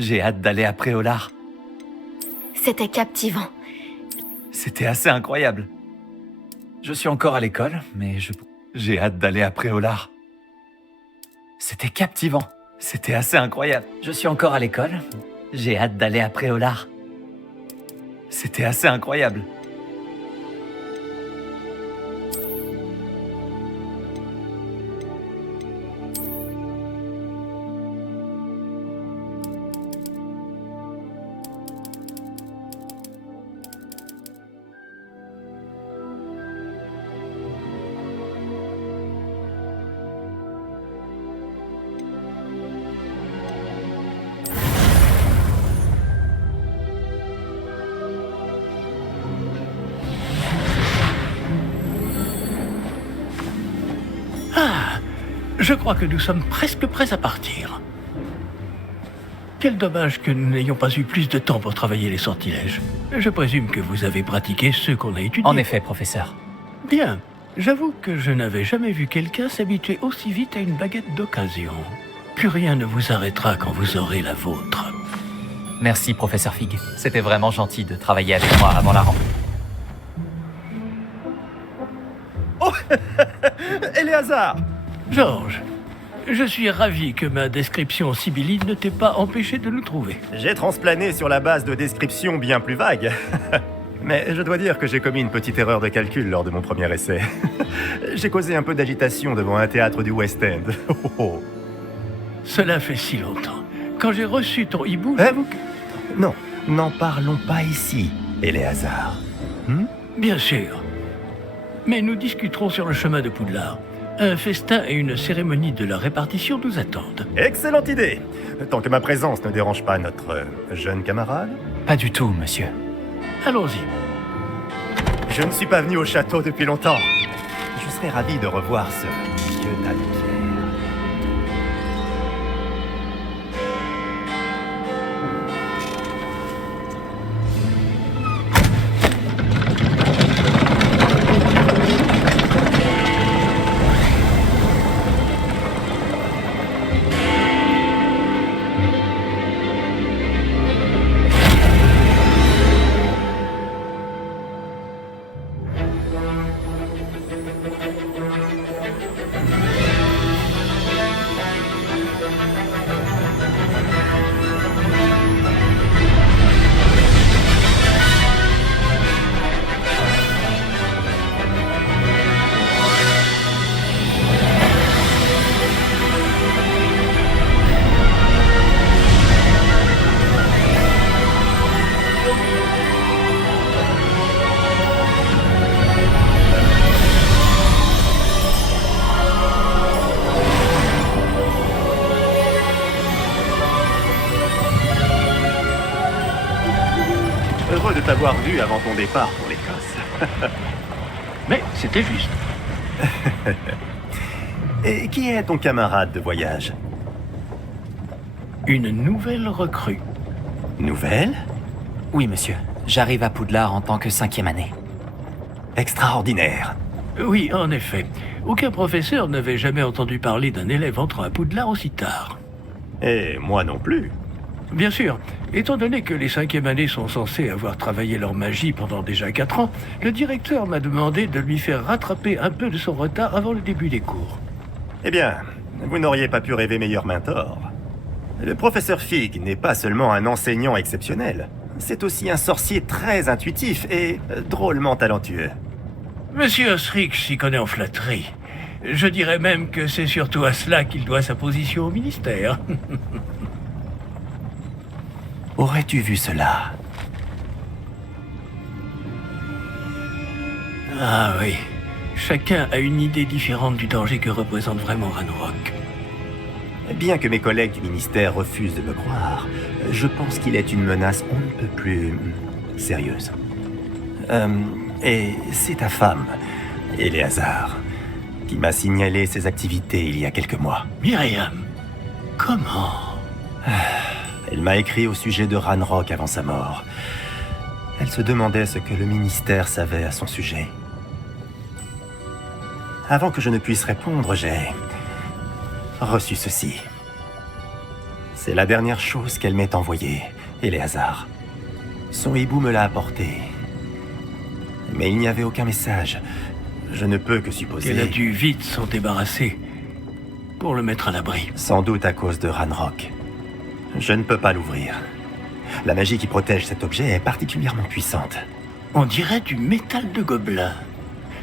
J'ai hâte d'aller à Préolard. C'était captivant. C'était assez incroyable. Je suis encore à l'école, mais j'ai hâte d'aller à Préolard. C'était captivant. C'était assez incroyable. Je suis encore à l'école. J'ai hâte d'aller à Préolard. C'était assez incroyable. Je crois que nous sommes presque prêts à partir. Quel dommage que nous n'ayons pas eu plus de temps pour travailler les sortilèges. Je présume que vous avez pratiqué ceux qu'on a étudiés. En effet, professeur. Bien. J'avoue que je n'avais jamais vu quelqu'un s'habituer aussi vite à une baguette d'occasion. Plus rien ne vous arrêtera quand vous aurez la vôtre. Merci, professeur Fig. C'était vraiment gentil de travailler avec moi avant la rentrée. Oh Éléazar! Georges, je suis ravi que ma description sibylline ne t'ait pas empêché de nous trouver. J'ai transplané sur la base de descriptions bien plus vagues. Mais je dois dire que j'ai commis une petite erreur de calcul lors de mon premier essai. J'ai causé un peu d'agitation devant un théâtre du West End. Oh, oh. Cela fait si longtemps. Quand j'ai reçu ton hibou, j'avoue que... Non, n'en parlons pas ici, Éléazar. Bien sûr. Mais nous discuterons sur le chemin de Poudlard. Un festin et une cérémonie de la répartition nous attendent. Excellente idée! Tant que ma présence ne dérange pas notre jeune camarade. Pas du tout, monsieur. Allons-y. Je ne suis pas venu au château depuis longtemps. Je serais ravi de revoir ce vieux tas de pierres. Heureux de t'avoir vu avant ton départ pour l'Écosse. Mais c'était juste. Et qui est ton camarade de voyage? Une nouvelle recrue. Nouvelle? Oui, monsieur. J'arrive à Poudlard en tant que 5e année. Extraordinaire. Oui, en effet. Aucun professeur n'avait jamais entendu parler d'un élève entrant à Poudlard aussi tard. Et moi non plus. Bien sûr, étant donné que les 5e années sont censées avoir travaillé leur magie pendant déjà 4 ans, le directeur m'a demandé de lui faire rattraper un peu de son retard avant le début des cours. Eh bien, vous n'auriez pas pu rêver meilleur mentor. Le professeur Fig n'est pas seulement un enseignant exceptionnel, c'est aussi un sorcier très intuitif et drôlement talentueux. Monsieur Osric s'y connaît en flatterie. Je dirais même que c'est surtout à cela qu'il doit sa position au ministère. Aurais-tu vu cela? Ah oui, chacun a une idée différente du danger que représente vraiment Ranrock. Bien que mes collègues du ministère refusent de me croire, je pense qu'il est une menace on ne peut plus sérieuse. Et c'est ta femme, Éléazar, qui m'a signalé ses activités il y a quelques mois. Myriam, comment? Elle m'a écrit au sujet de Ranrock avant sa mort. Elle se demandait ce que le ministère savait à son sujet. Avant que je ne puisse répondre, j'ai reçu ceci. C'est la dernière chose qu'elle m'ait envoyée, Éléazar. Son hibou me l'a apporté. Mais il n'y avait aucun message. Je ne peux que supposer... qu'elle a dû vite s'en débarrasser pour le mettre à l'abri. Sans doute à cause de Ranrock. Je ne peux pas l'ouvrir. La magie qui protège cet objet est particulièrement puissante. On dirait du métal de gobelin.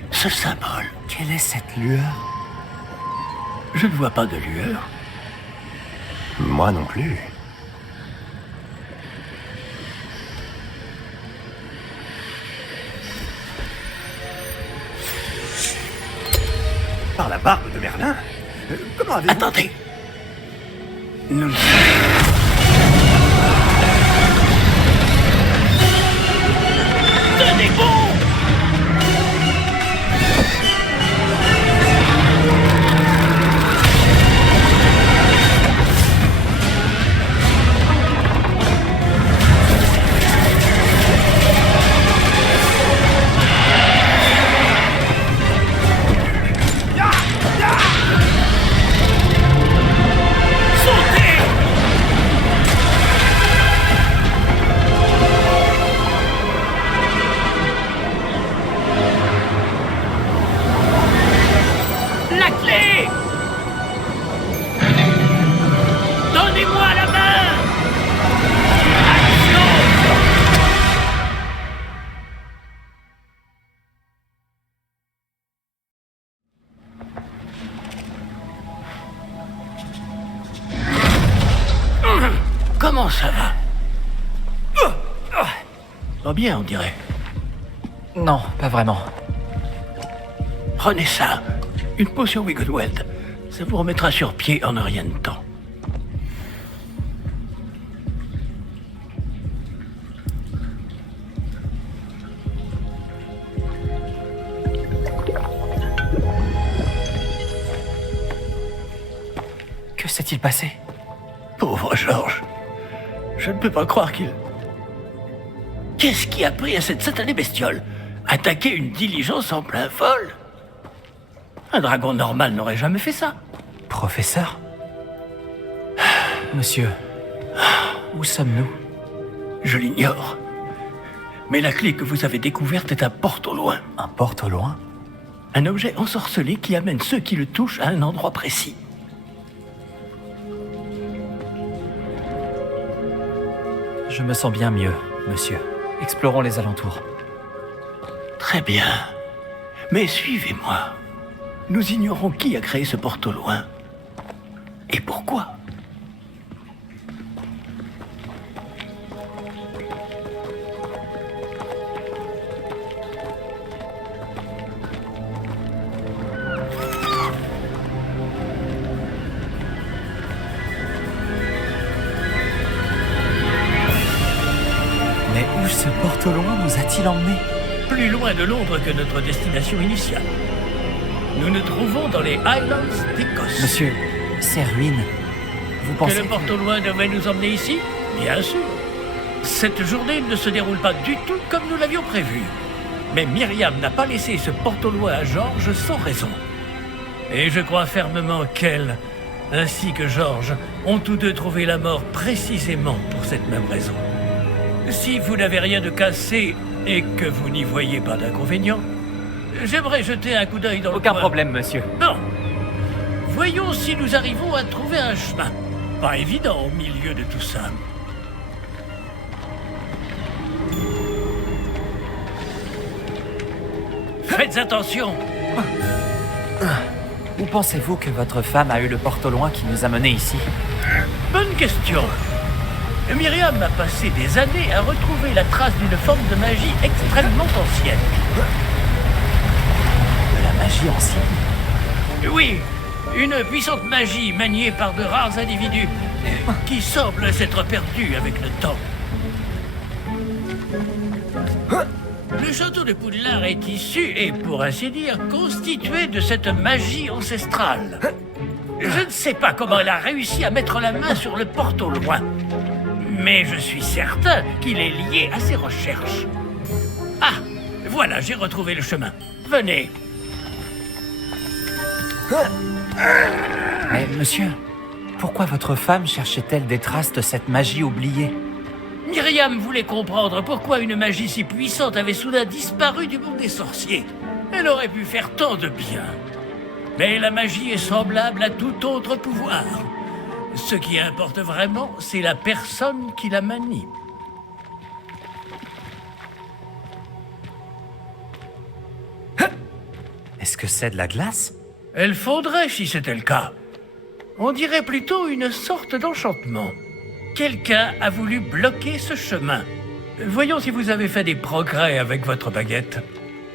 Ce symbole. Quelle est cette lueur? Je ne vois pas de lueur. Moi non plus. Par la barbe de Merlin? Comment avez-vous... Attendez. Nous... Tenez bon! Comment ça va? Pas bien, on dirait. Non, pas vraiment. Prenez ça. Une potion Wiggleweld. Ça vous remettra sur pied en un rien de temps. Que s'est-il passé? Pauvre Georges. Je ne peux pas croire qu'il... Qu'est-ce qui a pris à cette satanée bestiole? Attaquer une diligence en plein vol? Un dragon normal n'aurait jamais fait ça. Professeur? Monsieur, où sommes-nous? Je l'ignore. Mais la clé que vous avez découverte est un porte au loin. Un porte au loin? Un objet ensorcelé qui amène ceux qui le touchent à un endroit précis. Je me sens bien mieux, monsieur. Explorons les alentours. Très bien. Mais suivez-moi. Nous ignorons qui a créé ce porte au loin. Et pourquoi? Mais où ce porte au loin nous a-t-il emmenés? Plus loin de Londres que notre destination initiale. Nous nous trouvons dans les Highlands d'Écosse. Monsieur, ces ruines, vous pensez Que le porte au loin devait nous emmener ici? Bien sûr. Cette journée ne se déroule pas du tout comme nous l'avions prévu. Mais Myriam n'a pas laissé ce porte au loin à Georges sans raison. Et je crois fermement qu'elle, ainsi que Georges, ont tous deux trouvé la mort précisément pour cette même raison. Si vous n'avez rien de cassé et que vous n'y voyez pas d'inconvénient, j'aimerais jeter un coup d'œil dans le Aucun coin. problème, monsieur. Bon. Voyons si nous arrivons à trouver un chemin. Pas évident au milieu de tout ça. Faites attention. Où pensez-vous que votre femme a eu le porte au loin qui nous a menés ici? Bonne question. Myriam a passé des années à retrouver la trace d'une forme de magie extrêmement ancienne. De la magie ancienne? Oui, une puissante magie maniée par de rares individus qui semble s'être perdue avec le temps. Le château de Poudlard est issu et, pour ainsi dire, constitué de cette magie ancestrale. Je ne sais pas comment elle a réussi à mettre la main sur le porte au loin, mais je suis certain qu'il est lié à ses recherches. Ah, voilà, j'ai retrouvé le chemin. Venez. Mais monsieur, Pourquoi votre femme cherchait-elle des traces de cette magie oubliée? Myriam voulait comprendre pourquoi une magie si puissante avait soudain disparu du monde des sorciers. Elle aurait pu faire tant de bien. Mais la magie est semblable à tout autre pouvoir. Ce qui importe vraiment, c'est la personne qui la manie. Est-ce que c'est de la glace? Elle fondrait si c'était le cas. On dirait plutôt une sorte d'enchantement. Quelqu'un a voulu bloquer ce chemin. Voyons si vous avez fait des progrès avec votre baguette.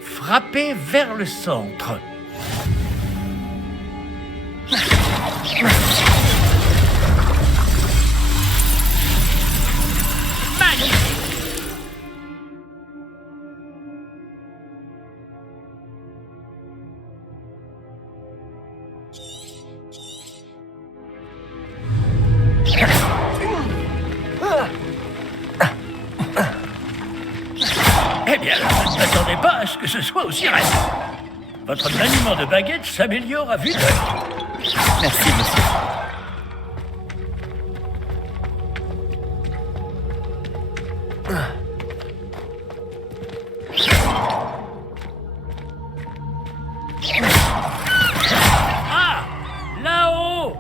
Frappez vers le centre. Magnifique! Eh bien, je ne m'attendais pas à ce que ce soit aussi rapide. Votre maniement de baguette s'améliore à vue d'œil. Merci, monsieur. Ah! Là-haut!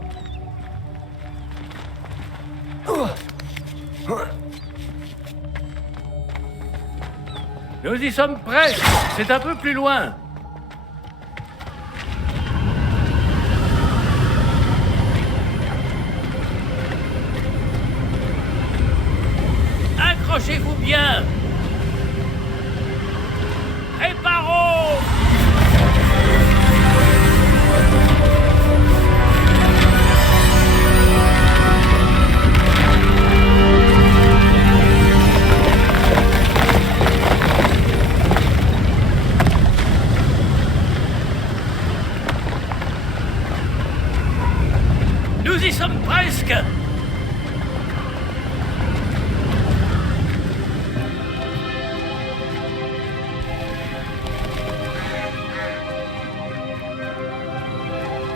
Nous y sommes presque. C'est un peu plus loin. Accrochez-vous bien. Préparons! Nous y sommes presque.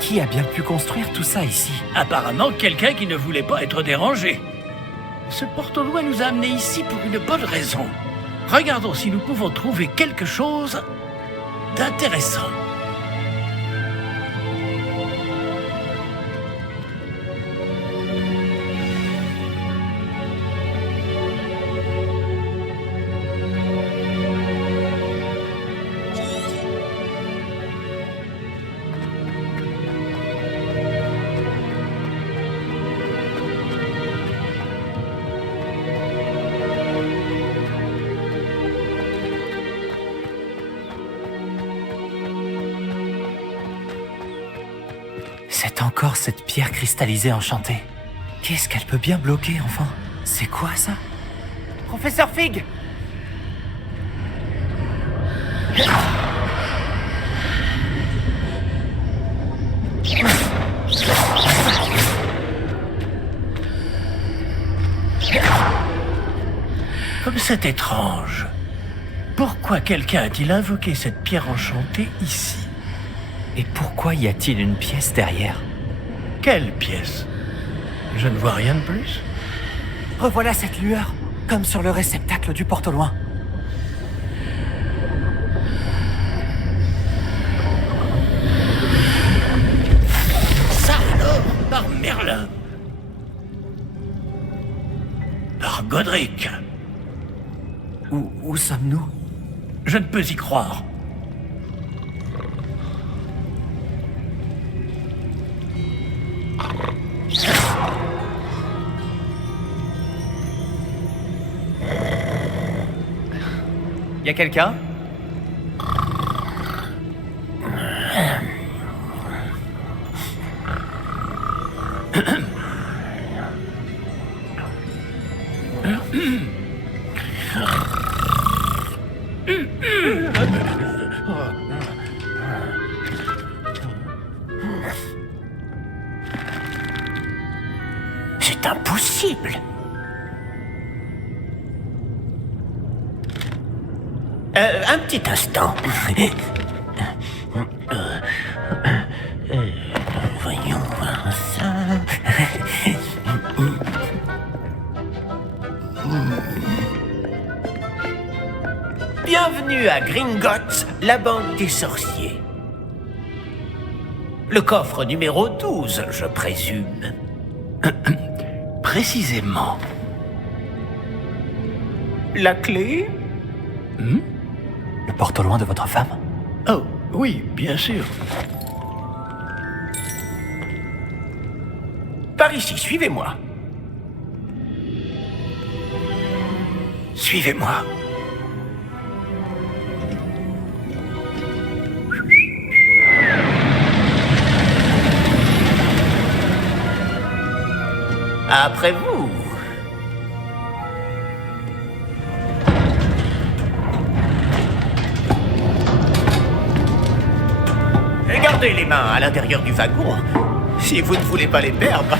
Qui a bien pu construire tout ça ici? Apparemment, quelqu'un qui ne voulait pas être dérangé. Ce porte-loin nous a amenés ici pour une bonne raison. Regardons si nous pouvons trouver quelque chose d'intéressant. C'est encore cette pierre cristallisée enchantée. Qu'est-ce qu'elle peut bien bloquer, enfin? C'est quoi, ça? Professeur Fig! Comme c'est étrange. Pourquoi quelqu'un a-t-il invoqué cette pierre enchantée ici? Et pourquoi y a-t-il une pièce derrière? Quelle pièce? Je ne vois rien de plus. Revoilà cette lueur, comme sur le réceptacle du porte-loin. Ça alors, par Merlin. Par Godric. Où sommes-nous? Je ne peux y croire. Y a quelqu'un? C'est impossible. Un petit instant. Voyons voir ça. Bienvenue à Gringotts, la banque des sorciers. Le coffre numéro 12, je présume. Précisément. La clé? Le porte au loin de votre femme? Oh, oui, bien sûr. Par ici, suivez-moi. Suivez-moi. Après vous. Et gardez les mains à l'intérieur du wagon, si vous ne voulez pas les perdre.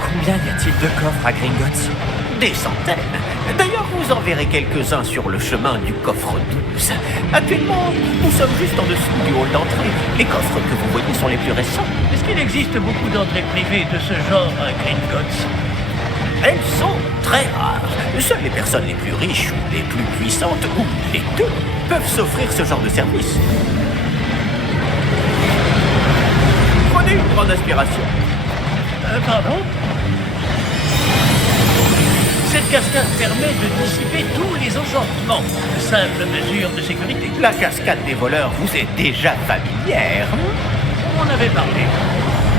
Combien y a-t-il de coffres à Gringotts? Des centaines. D'ailleurs, vous en verrez quelques-uns sur le chemin du coffre 12. Actuellement, nous sommes juste en dessous du hall d'entrée. Les coffres que vous voyez sont les plus récents. Est-ce qu'il existe beaucoup d'entrées privées de ce genre à Gringotts? Elles sont très rares. Seules les personnes les plus riches ou les plus puissantes, ou les deux, peuvent s'offrir ce genre de service. Prenez une grande aspiration. Pardon? Cette cascade permet de dissiper tous les enchantements. Simple mesure de sécurité. La cascade des voleurs vous est déjà familière. On en avait parlé.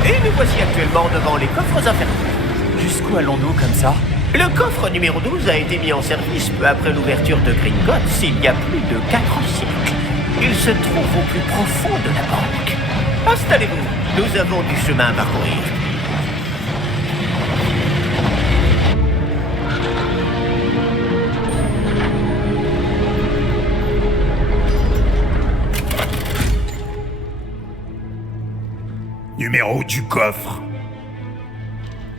Et nous voici actuellement devant les coffres infernaux. Jusqu'où allons-nous comme ça? Le coffre numéro 12 a été mis en service peu après l'ouverture de Gringotts il y a plus de 4 siècles. Il se trouve au plus profond de la banque. Installez-vous, nous avons du chemin à parcourir. Numéro du coffre.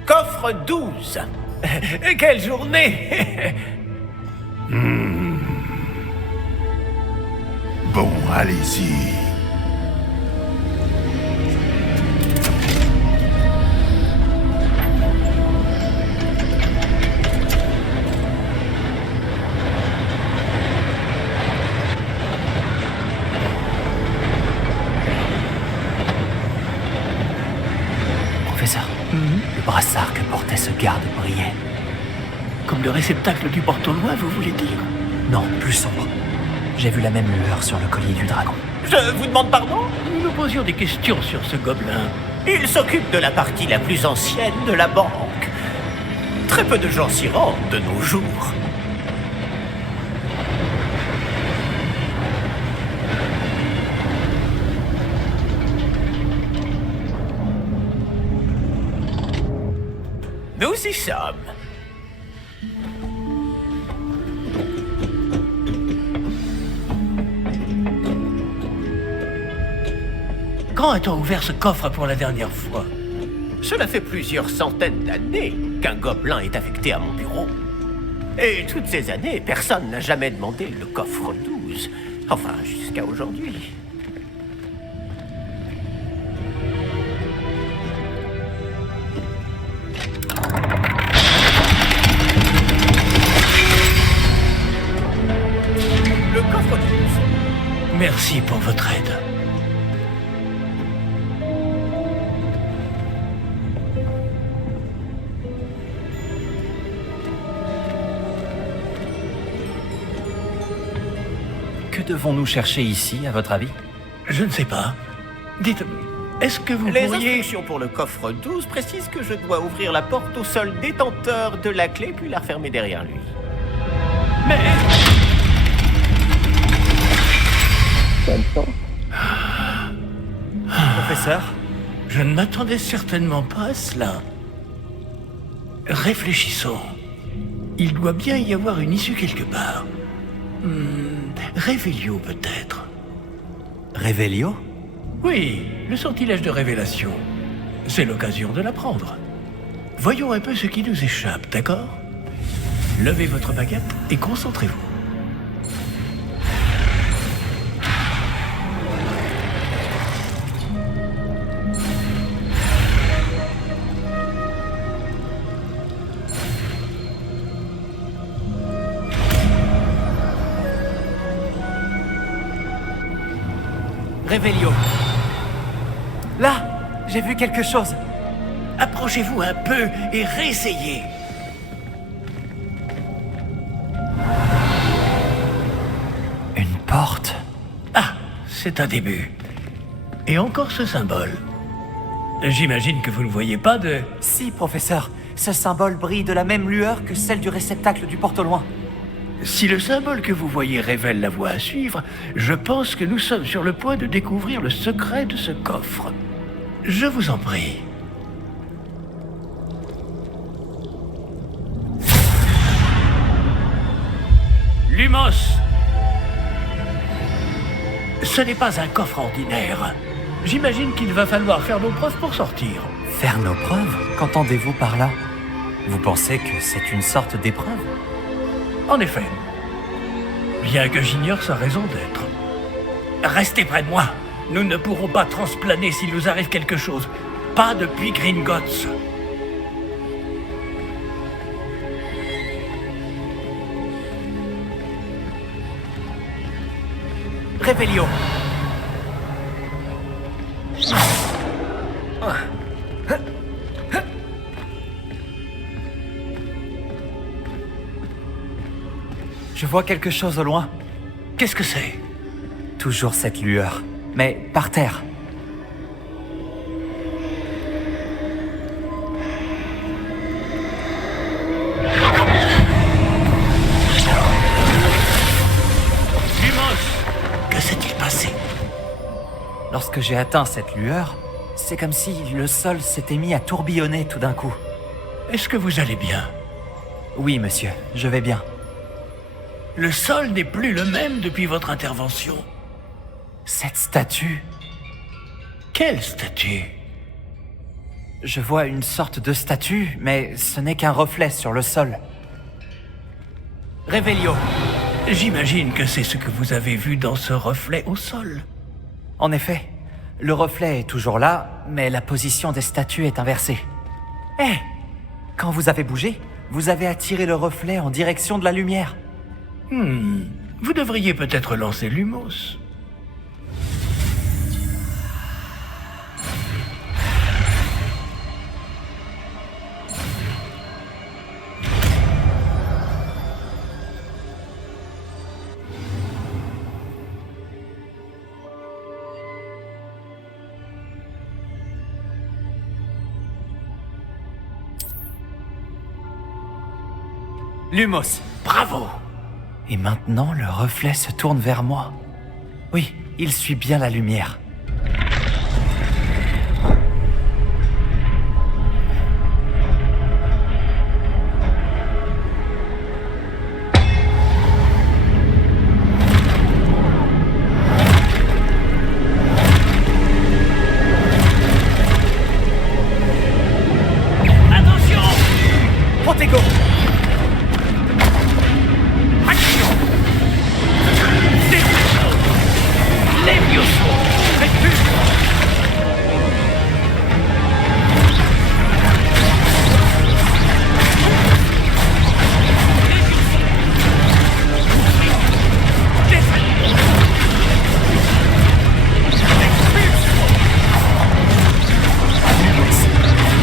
Coffre 12. Quelle journée. Bon, allez-y. Professeur, le brassard que portait ce garde brillait. Comme le réceptacle du porte-au-loin, vous voulez dire? Non, plus sombre. J'ai vu la même lueur sur le collier du dragon. Je vous demande pardon? Nous nous posions des questions sur ce gobelin. Il s'occupe de la partie la plus ancienne de la banque. Très peu de gens s'y rendent de nos jours. Nous y sommes. Quand a-t-on ouvert ce coffre pour la dernière fois? Cela fait plusieurs centaines d'années qu'un gobelin est affecté à mon bureau. Et toutes ces années, personne n'a jamais demandé le coffre 12. Enfin, jusqu'à aujourd'hui. Le coffre 12. Merci pour votre aide. Que devons-nous chercher ici, à votre avis? Je ne sais pas. Dites, est-ce que vous Les pourriez... instructions pour le coffre 12 précisent que je dois ouvrir la porte au seul détenteur de la clé puis la refermer derrière lui. Mais... Professeur? Je ne m'attendais certainement pas à cela. Réfléchissons. Il doit bien y avoir une issue quelque part. Révélio peut-être. Révélio? Oui, le sortilège de révélation. C'est l'occasion de l'apprendre. Voyons un peu ce qui nous échappe, d'accord? Levez votre baguette et concentrez-vous. Réveillon. Là, j'ai vu quelque chose. Approchez-vous un peu et réessayez. Une porte. Ah, c'est un début. Et encore ce symbole. J'imagine que vous ne voyez pas de... Si, professeur. Ce symbole brille de la même lueur que celle du réceptacle du porte au loin. Si le symbole que vous voyez révèle la voie à suivre, je pense que nous sommes sur le point de découvrir le secret de ce coffre. Je vous en prie. Lumos! Ce n'est pas un coffre ordinaire. J'imagine qu'il va falloir faire nos preuves pour sortir. Faire nos preuves? Qu'entendez-vous par là? Vous pensez que c'est une sorte d'épreuve? En effet. Bien que j'ignore sa raison d'être. Restez près de moi. Nous ne pourrons pas transplaner s'il nous arrive quelque chose. Pas depuis Gringotts. Réveillon. Je vois quelque chose au loin. Qu'est-ce que c'est? Toujours cette lueur, mais par terre. Lumos! Que s'est-il passé? Lorsque j'ai atteint cette lueur, c'est comme si le sol s'était mis à tourbillonner tout d'un coup. Est-ce que vous allez bien? Oui, monsieur, je vais bien. Le sol n'est plus le même depuis votre intervention. Cette statue, Quelle statue? je vois une sorte de statue, mais ce n'est qu'un reflet sur le sol. Réveillon. J'imagine que c'est ce que vous avez vu dans ce reflet au sol. En effet, le reflet est toujours là, mais la position des statues est inversée. Hé! Quand vous avez bougé, vous avez attiré le reflet en direction de la lumière. Vous devriez peut-être lancer Lumos. Lumos! Bravo! Et maintenant, le reflet se tourne vers moi. Oui, il suit bien la lumière. Attention! Protego! Action! Levioso! Repulso!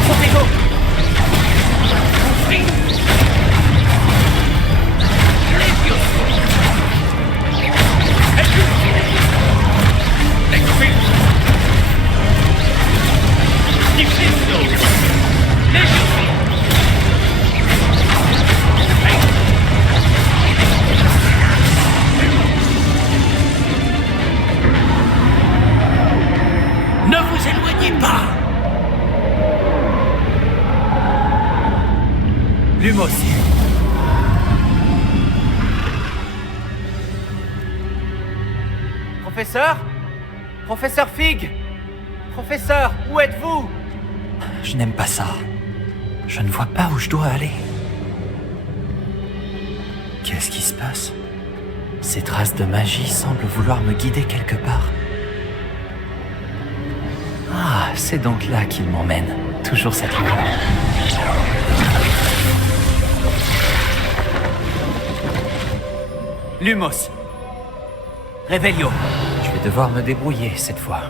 Protego! Ne vous éloignez pas! Lumos! Professeur? Professeur Fig? Professeur, où êtes-vous? Je n'aime pas ça. Je ne vois pas où je dois aller. Qu'est-ce qui se passe? Ces traces de magie semblent vouloir me guider quelque part. Ah, c'est donc là qu'il m'emmène. Toujours cette lueur. Lumos. Réveillon. Je Je vais devoir me débrouiller cette fois.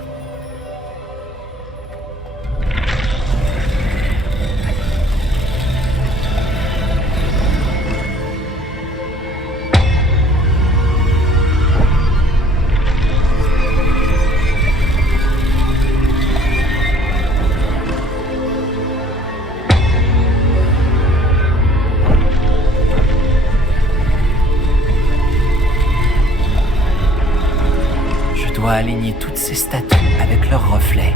Je dois aligner toutes ces statues avec leurs reflets.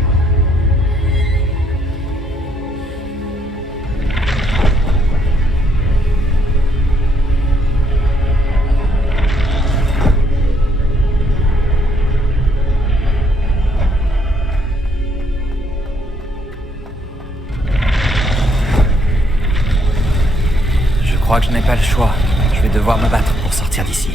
Je crois que je n'ai pas le choix. Je vais devoir me battre pour sortir d'ici.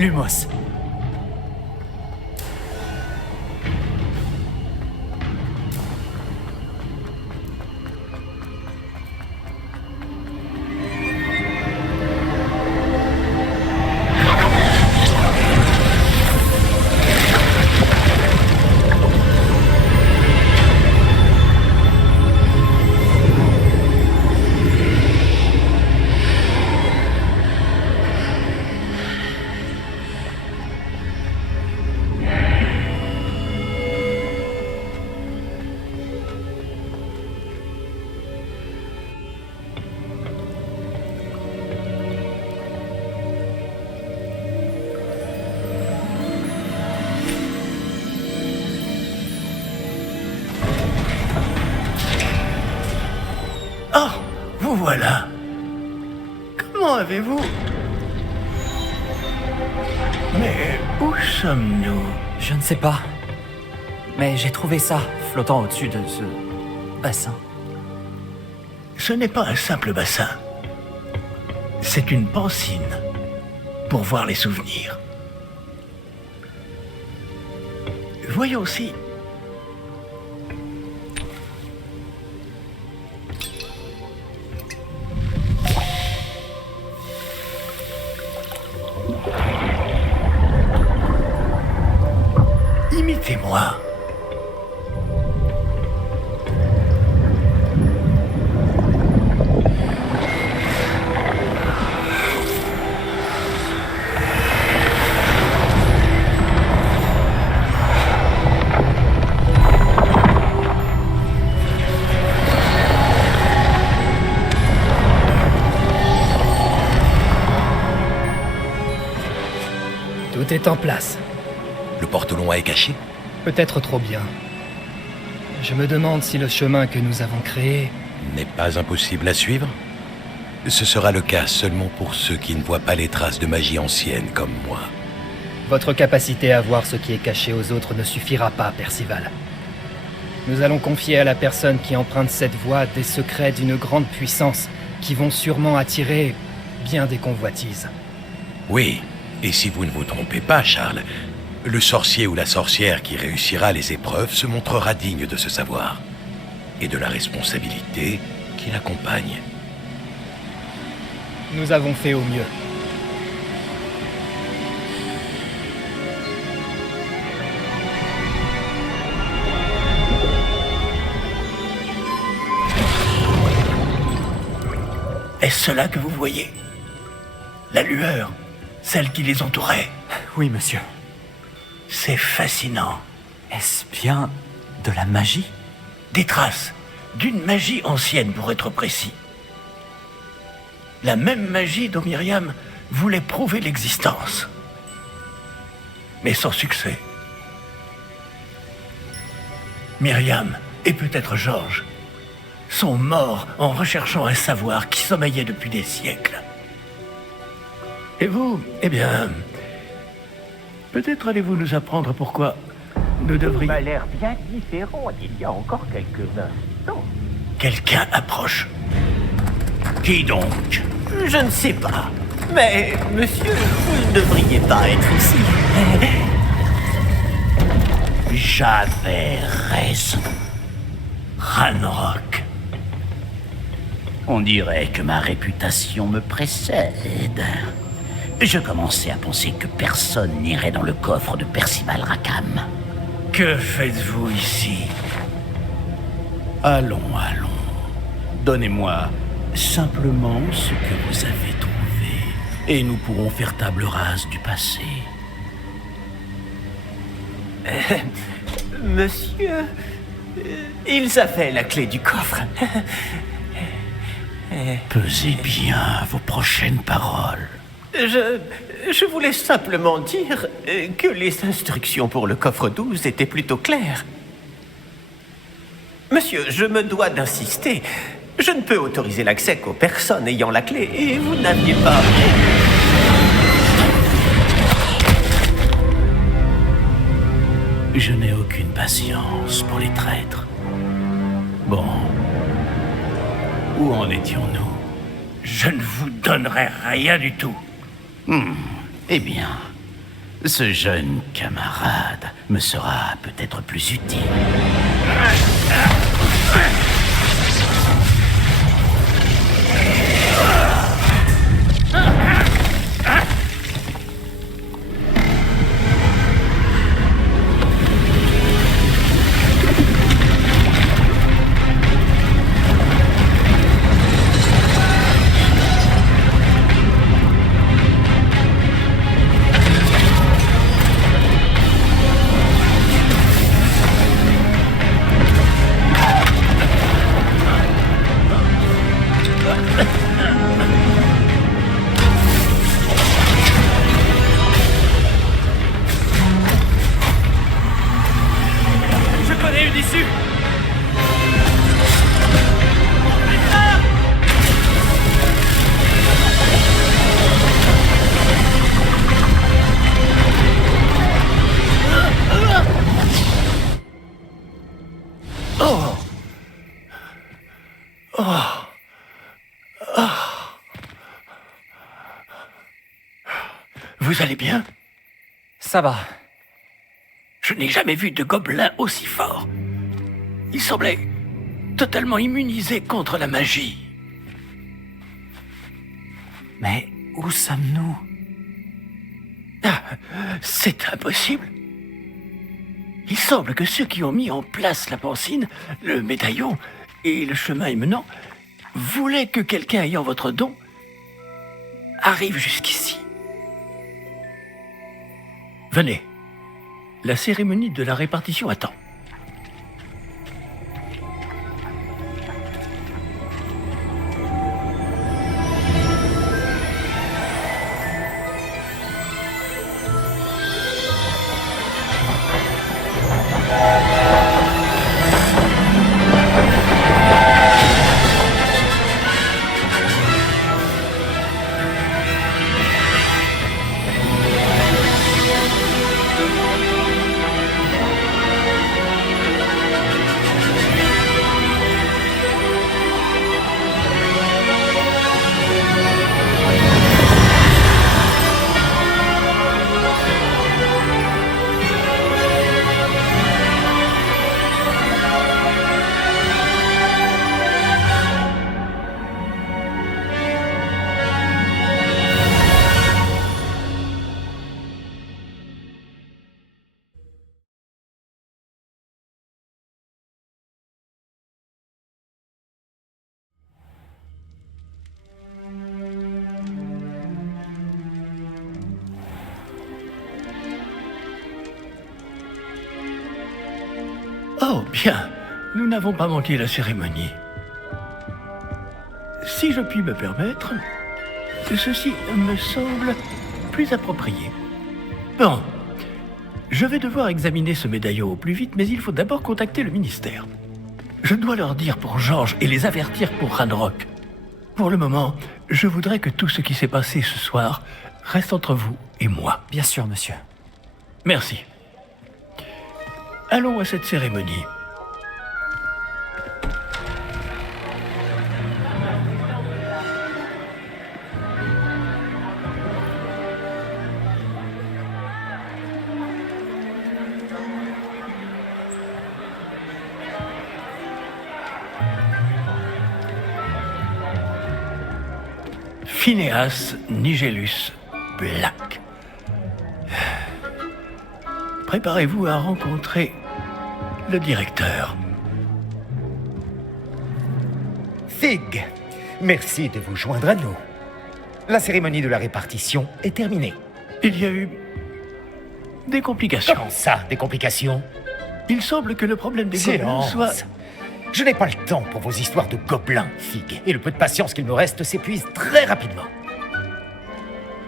Lumos. Oh, vous voilà. Comment avez-vous... Mais où sommes-nous? Je ne sais pas. Mais j'ai trouvé ça flottant au-dessus de ce bassin. Ce n'est pas un simple bassin. C'est une pancine pour voir les souvenirs. Voyons si... Imitez-moi. Tout est en place. Le porte-loin est caché? Peut-être trop bien. Je me demande si le chemin que nous avons créé... N'est pas impossible à suivre? Ce sera le cas seulement pour ceux qui ne voient pas les traces de magie ancienne comme moi. Votre capacité à voir ce qui est caché aux autres ne suffira pas, Percival. Nous allons confier à la personne qui emprunte cette voie des secrets d'une grande puissance qui vont sûrement attirer bien des convoitises. Oui, et si vous ne vous trompez pas, Charles, le sorcier ou la sorcière qui réussira les épreuves se montrera digne de ce savoir et de la responsabilité qui l'accompagne. Nous avons fait au mieux. Est-ce cela que vous voyez? La lueur, celle qui les entourait. Oui, monsieur. C'est fascinant. Est-ce bien de la magie? Des traces d'une magie ancienne, pour être précis. La même magie dont Myriam voulait prouver l'existence. Mais sans succès. Myriam, et peut-être Georges, sont morts en recherchant un savoir qui sommeillait depuis des siècles. Et vous, eh bien... Peut-être allez-vous nous apprendre pourquoi nous devrions... m'a l'air bien différent d'il y a encore quelques instants. Quelqu'un approche. Qui donc? Je ne sais pas. Mais, monsieur, vous ne devriez pas être ici. J'avais raison. Ranrock. On dirait que ma réputation me précède. Je commençais à penser que personne n'irait dans le coffre de Percival Rackham. Que faites-vous ici? Allons. Donnez-moi simplement ce que vous avez trouvé, et nous pourrons faire table rase du passé. Monsieur, ils avaient la clé du coffre. Pesez bien vos prochaines paroles. Je voulais simplement dire que les instructions pour le coffre 12 étaient plutôt claires. Monsieur, je me dois d'insister. Je ne peux autoriser l'accès qu'aux personnes ayant la clé, et vous n'aviez pas... Je n'ai aucune patience pour les traîtres. Bon. Où en étions-nous? Je ne vous donnerai rien du tout. Eh bien, ce jeune camarade me sera peut-être plus utile. Vous allez bien? Ça va. Je n'ai jamais vu de gobelin aussi fort. Il semblait totalement immunisé contre la magie. Mais où sommes-nous? Ah, c'est impossible. Il semble que ceux qui ont mis en place la pancine, le médaillon et le chemin émenant voulaient que quelqu'un ayant votre don arrive jusqu'ici. Venez. La cérémonie de la répartition attend. Oh, bien. Nous n'avons pas manqué la cérémonie. Si je puis me permettre, ceci me semble plus approprié. Bon. Je vais devoir examiner ce médaillon au plus vite, mais il faut d'abord contacter le ministère. Je dois leur dire pour Georges et les avertir pour Ranrock. Pour le moment, je voudrais que tout ce qui s'est passé ce soir reste entre vous et moi. Bien sûr, monsieur. Merci. Allons à cette cérémonie. Phineas Nigellus Black. Préparez-vous à rencontrer le directeur. Fig, merci de vous joindre à nous. La cérémonie de la répartition est terminée. Il y a eu des complications. Comment ça, des complications? Il semble que le problème des gobelins Silence. soit... Je n'ai pas le temps pour vos histoires de gobelins, Fig, et le peu de patience qu'il me reste s'épuise très rapidement.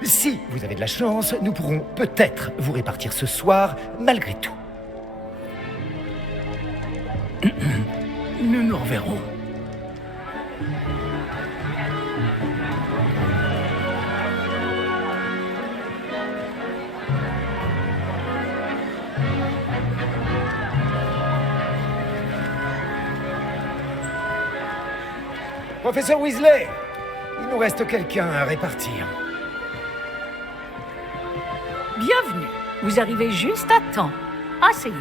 Si vous avez de la chance, nous pourrons peut-être vous répartir ce soir, malgré tout. Nous nous reverrons. Professeur Weasley, il nous reste quelqu'un à répartir. Bienvenue. Vous arrivez juste à temps. Asseyez-vous.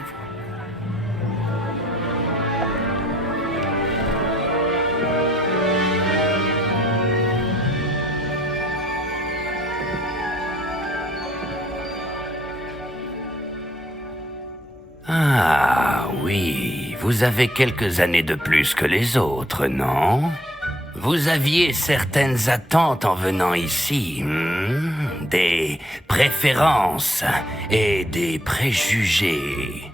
Ah oui, vous avez quelques années de plus que les autres, non? Vous aviez certaines attentes en venant ici, des préférences et des préjugés.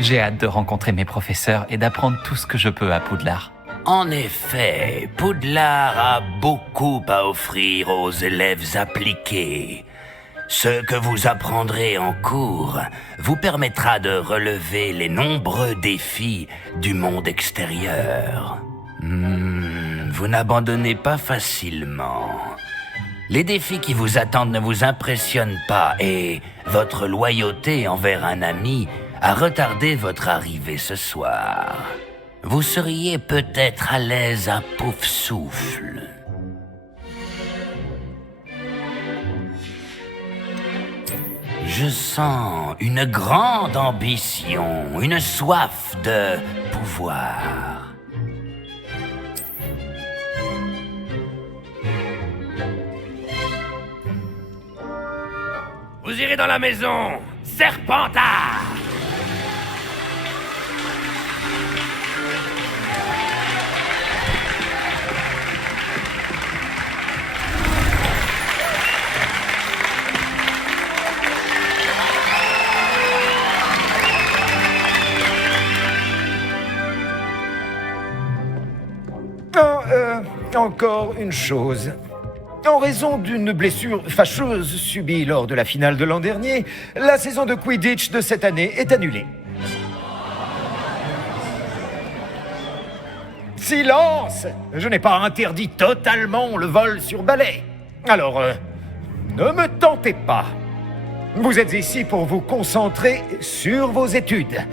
J'ai hâte de rencontrer mes professeurs et d'apprendre tout ce que je peux à Poudlard. En effet, Poudlard a beaucoup à offrir aux élèves appliqués. Ce que vous apprendrez en cours vous permettra de relever les nombreux défis du monde extérieur. Vous n'abandonnez pas facilement. Les défis qui vous attendent ne vous impressionnent pas et votre loyauté envers un ami a retardé votre arrivée ce soir. vous seriez peut-être à l'aise à Poufsouffle. Je sens une grande ambition, une soif de pouvoir. Vous irez dans la maison, Serpentard! Encore une chose. En raison d'une blessure fâcheuse subie lors de la finale de l'an dernier, la saison de Quidditch de cette année est annulée. Silence! Je n'ai pas interdit totalement le vol sur balai. Alors, ne me tentez pas. Vous êtes ici pour vous concentrer sur vos études.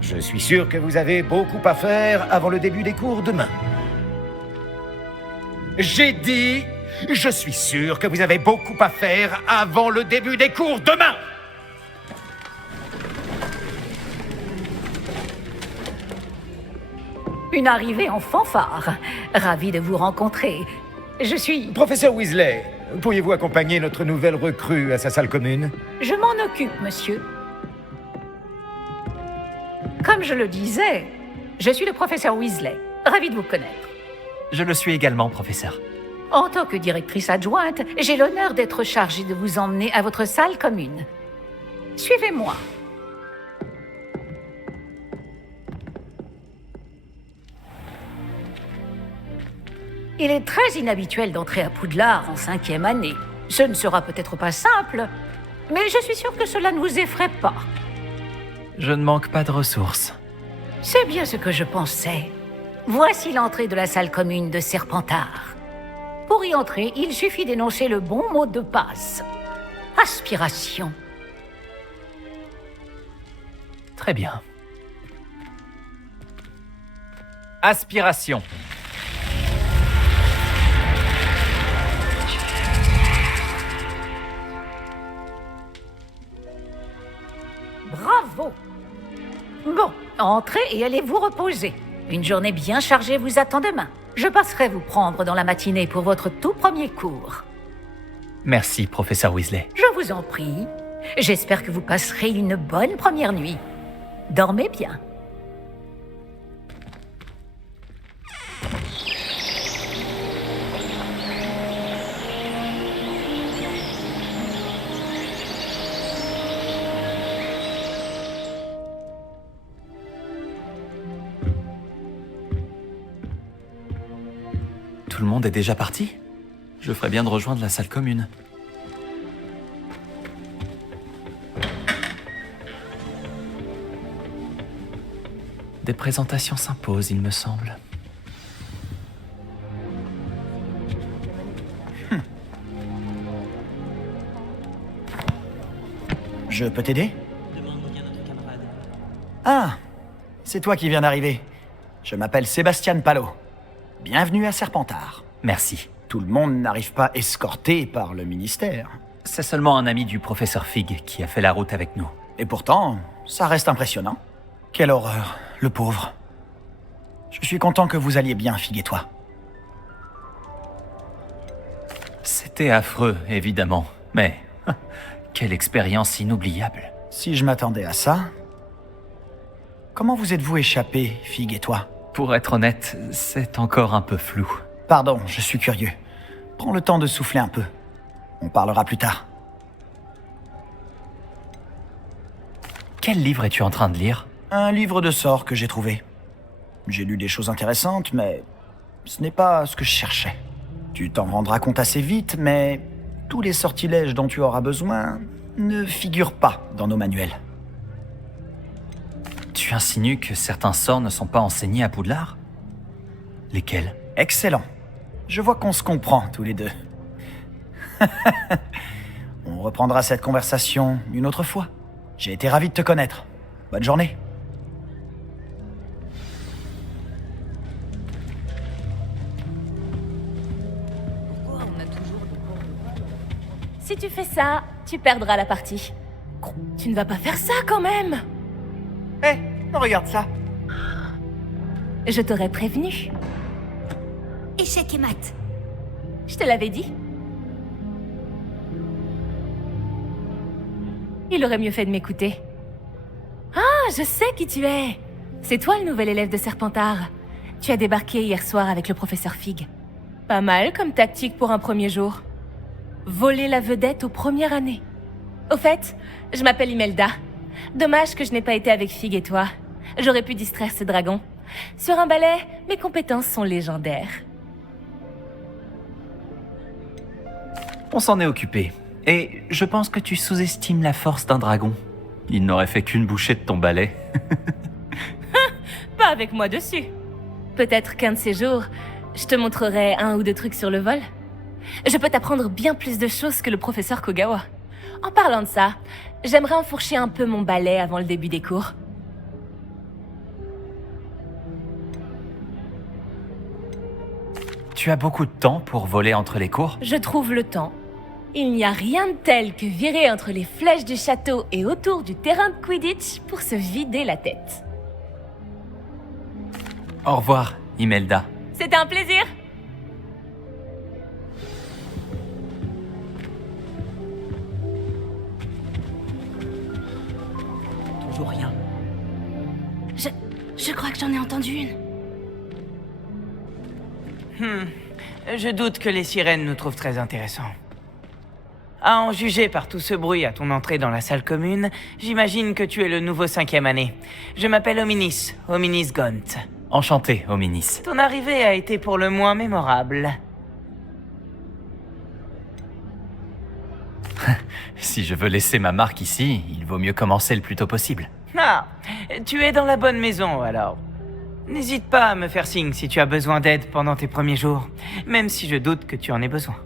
Je suis sûr que vous avez beaucoup à faire avant le début des cours demain. J'ai dit, je suis sûr que vous avez beaucoup à faire avant le début des cours demain. Une arrivée en fanfare. Ravi de vous rencontrer. Je suis... Professeur Weasley, pourriez-vous accompagner notre nouvelle recrue à sa salle commune? Je m'en occupe, monsieur. Comme je le disais, je suis le professeur Weasley. Ravi de vous connaître. Je le suis également, professeur. En tant que directrice adjointe, j'ai l'honneur d'être chargée de vous emmener à votre salle commune. Suivez-moi. Il est très inhabituel d'entrer à Poudlard en 5e année. Ce ne sera peut-être pas simple, mais je suis sûre que cela ne vous effraie pas. Je ne manque pas de ressources. C'est bien ce que je pensais. Voici l'entrée de la salle commune de Serpentard. Pour y entrer, il suffit d'énoncer le bon mot de passe. Aspiration. Très bien. Aspiration. Bravo! Bon, entrez et allez vous reposer. Une journée bien chargée vous attend demain. Je passerai vous prendre dans la matinée pour votre tout premier cours. Merci, professeur Weasley. Je vous en prie. J'espère que vous passerez une bonne première nuit. Dormez bien. Tout le monde est déjà parti? Je ferais bien de rejoindre la salle commune. Des présentations s'imposent, il me semble. Je peux t'aider? Ah, c'est toi qui viens d'arriver. Je m'appelle Sébastien Palot. Bienvenue à Serpentard. Merci. Tout le monde n'arrive pas escorté par le ministère. C'est seulement un ami du professeur Fig qui a fait la route avec nous. Et pourtant, ça reste impressionnant. Quelle horreur, le pauvre. Je suis content que vous alliez bien, Fig et toi. C'était affreux, évidemment, mais quelle expérience inoubliable. Si je m'attendais à ça... Comment vous êtes-vous échappés, Fig et toi? Pour être honnête, c'est encore un peu flou. Pardon, je suis curieux. Prends le temps de souffler un peu. On parlera plus tard. Quel livre es-tu en train de lire? Un livre de sorts que j'ai trouvé. J'ai lu des choses intéressantes, mais ce n'est pas ce que je cherchais. Tu t'en rendras compte assez vite, mais tous les sortilèges dont tu auras besoin ne figurent pas dans nos manuels. Tu insinues que certains sorts ne sont pas enseignés à Poudlard? Lesquels? Excellent. Je vois qu'on se comprend tous les deux. On reprendra cette conversation une autre fois. J'ai été ravi de te connaître. Bonne journée. Si tu fais ça, tu perdras la partie. Tu ne vas pas faire ça quand même. Hé, regarde ça. Je t'aurais prévenu. Échec et mat. Je te l'avais dit. Il aurait mieux fait de m'écouter. Ah, je sais qui tu es. C'est toi le nouvel élève de Serpentard. Tu as débarqué hier soir avec le professeur Fig. Pas mal comme tactique pour un premier jour. Voler la vedette aux premières années. Au fait, je m'appelle Imelda. Dommage que je n'ai pas été avec Fig et toi. J'aurais pu distraire ce dragon. Sur un balai, mes compétences sont légendaires. On s'en est occupé. Et je pense que tu sous-estimes la force d'un dragon. Il n'aurait fait qu'une bouchée de ton balai. Pas avec moi dessus. Peut-être qu'un de ces jours, je te montrerai un ou deux trucs sur le vol. Je peux t'apprendre bien plus de choses que le professeur Kogawa. En parlant de ça, j'aimerais enfourcher un peu mon balai avant le début des cours. Tu as beaucoup de temps pour voler entre les cours? Je trouve le temps. Il n'y a rien de tel que virer entre les flèches du château et autour du terrain de Quidditch pour se vider la tête. Au revoir, Imelda. C'était un plaisir. Toujours rien. Je crois que j'en ai entendu une. Je doute que les sirènes nous trouvent très intéressants. À en juger par tout ce bruit à ton entrée dans la salle commune, j'imagine que tu es le nouveau 5e année. Je m'appelle Hominis Gaunt. Enchanté, Hominis. Ton arrivée a été pour le moins mémorable. Si je veux laisser ma marque ici, il vaut mieux commencer le plus tôt possible. Ah, tu es dans la bonne maison alors. N'hésite pas à me faire signe si tu as besoin d'aide pendant tes premiers jours, même si je doute que tu en aies besoin.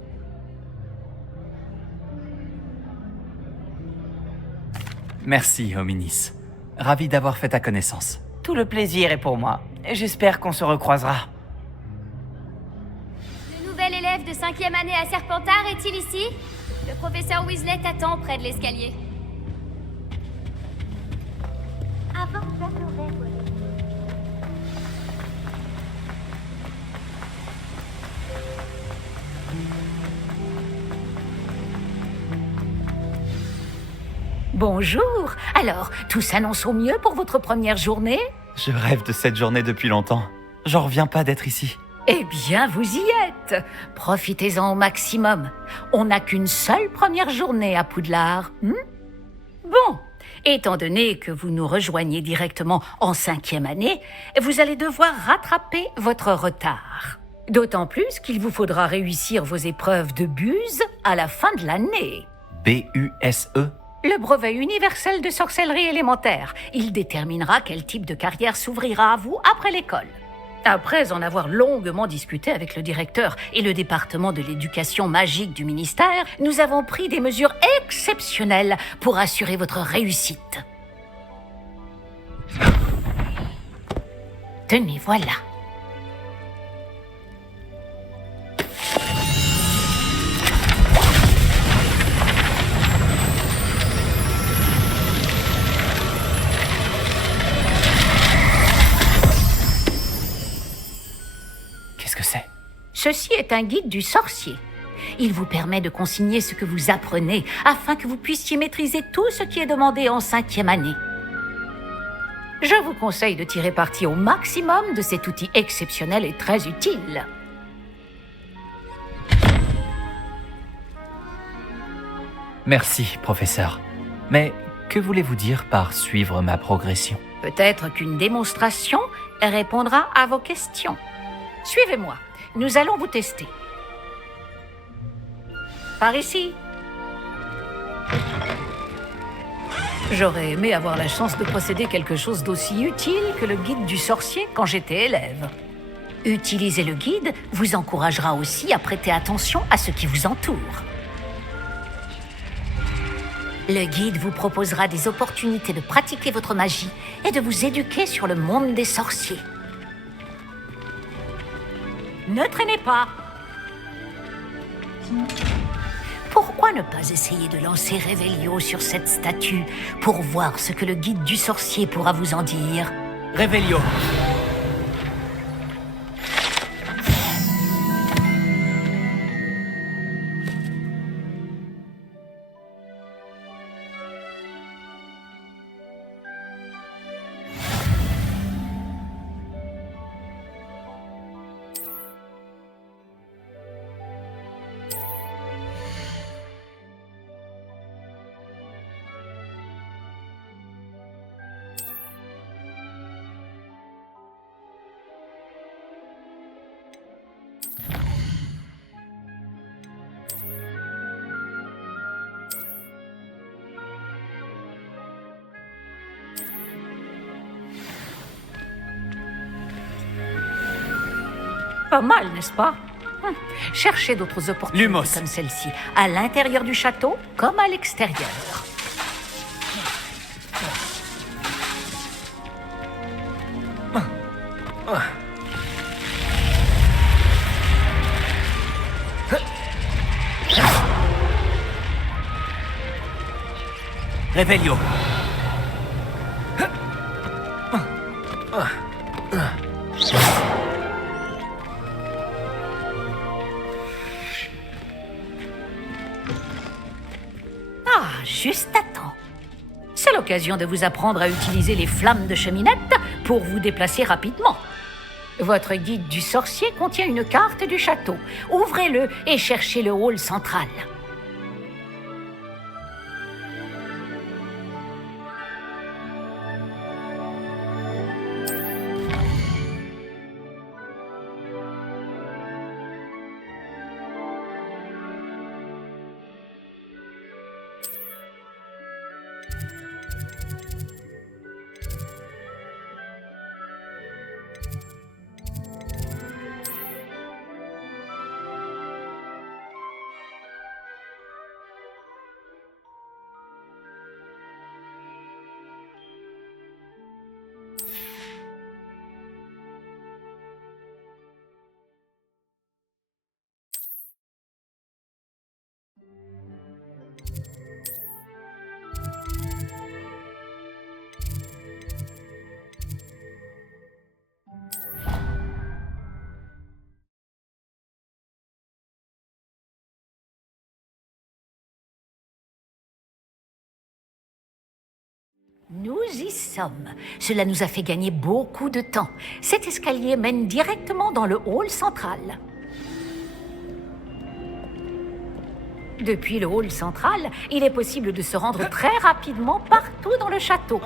Merci, Hominis. Ravi d'avoir fait ta connaissance. Tout le plaisir est pour moi. J'espère qu'on se recroisera. Le nouvel élève de 5e année à Serpentard est-il ici? Le professeur Weasley t'attend près de l'escalier. Avant j'adorais voler. Bonjour. Alors, tout s'annonce au mieux pour votre première journée? Je rêve de cette journée depuis longtemps. J'en reviens pas d'être ici. Eh bien, vous y êtes. Profitez-en au maximum. On n'a qu'une seule première journée à Poudlard. Bon, étant donné que vous nous rejoignez directement en 5e année, vous allez devoir rattraper votre retard. D'autant plus qu'il vous faudra réussir vos épreuves de buse à la fin de l'année. B-U-S-E? Le brevet universel de sorcellerie élémentaire. Il déterminera quel type de carrière s'ouvrira à vous après l'école. Après en avoir longuement discuté avec le directeur et le département de l'éducation magique du ministère, nous avons pris des mesures exceptionnelles pour assurer votre réussite. Tenez, voilà. Ceci est un guide du sorcier. Il vous permet de consigner ce que vous apprenez afin que vous puissiez maîtriser tout ce qui est demandé en 5e année. Je vous conseille de tirer parti au maximum de cet outil exceptionnel et très utile. Merci, professeur. Mais que voulez-vous dire par suivre ma progression? Peut-être qu'une démonstration répondra à vos questions. Suivez-moi. Nous allons vous tester. Par ici. J'aurais aimé avoir la chance de posséder quelque chose d'aussi utile que le guide du sorcier quand j'étais élève. Utiliser le guide vous encouragera aussi à prêter attention à ce qui vous entoure. Le guide vous proposera des opportunités de pratiquer votre magie et de vous éduquer sur le monde des sorciers. Ne traînez pas. Pour Pourquoi ne pas essayer de lancer Revelio sur cette statue pour voir ce que le guide du sorcier pourra vous en dire? Revelio. Pas mal, n'est-ce pas? Cherchez d'autres opportunités Lumos. comme celle-ci, à l'intérieur du château comme à l'extérieur. Revelio. Ah, juste à temps. C'est l'occasion de vous apprendre à utiliser les flammes de cheminette pour vous déplacer rapidement. Votre guide du sorcier contient une carte du château. Ouvrez-le et cherchez le hall central. Nous y sommes. Cela nous a fait gagner beaucoup de temps. Cet escalier mène directement dans le hall central. Depuis le hall central, il est possible de se rendre très rapidement partout dans le château.